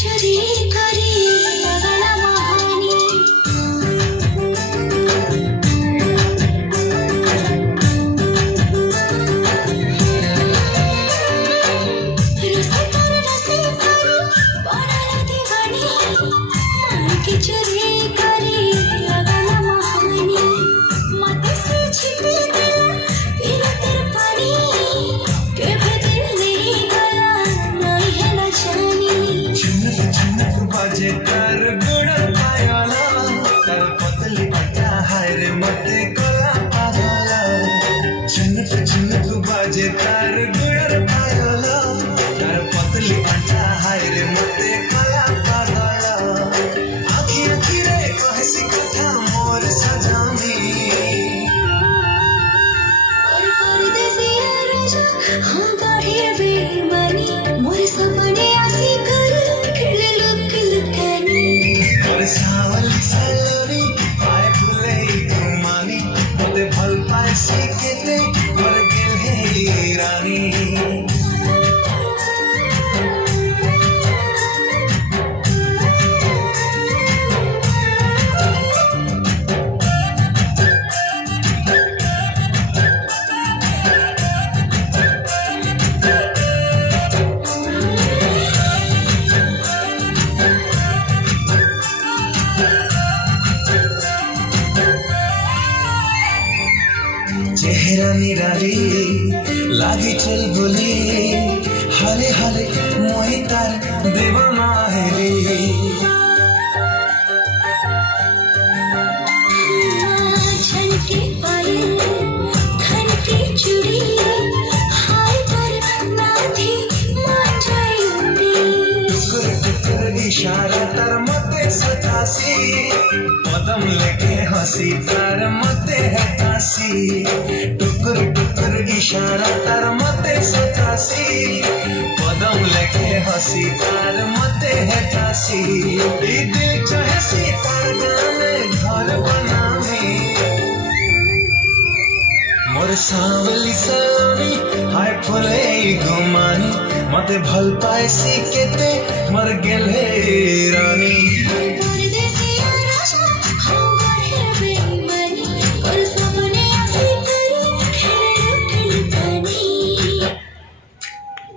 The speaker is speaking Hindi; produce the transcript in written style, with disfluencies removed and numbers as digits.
चोरी करी अगला महानी रसे कर बनाला दीवानी मन की चोरी करी अगला महानी मत से छिपे दिल फिर तेरे पानी के भीतर मेरी गला नहीं है ना जानी झुनक झुनक बाजे कर गुड़ पायोला कर पतली पटा हाय रे मते कोला पागला झुनक झुनक बाजे कर गुड़ पायोला कर पतली पटा हाय रे मते कोला पागला आखी आखी रे कहसी कथा मोर सजामी और परदेसी राजा हाँ गाढ़ी बेईमानी मोरे सपने आसी कर खिले लुक लुकानी और सावली सलोनी आए फुले तुमानी मोते भल पाए सीखते और गिल है रानी चेहरा निराली लागी चल बोली हाले हाले मोहि तार देवाना है रे छनके पायल खनके चूड़ी हाय पर नाथी मान जाए उड़ी टुकर टुकर इशारा तार मते सतासी कदम लेके हंसी तार मते है कासी टुकर टुकर इशारा तार मते सतासी कदम लेके हंसी तार मते है कासी ई दिल चाहे सी तार गाने घर बनावे मोर सावली सलोनी हाय फुले घुमानी मते भल पाए सी केते मर गेले रानी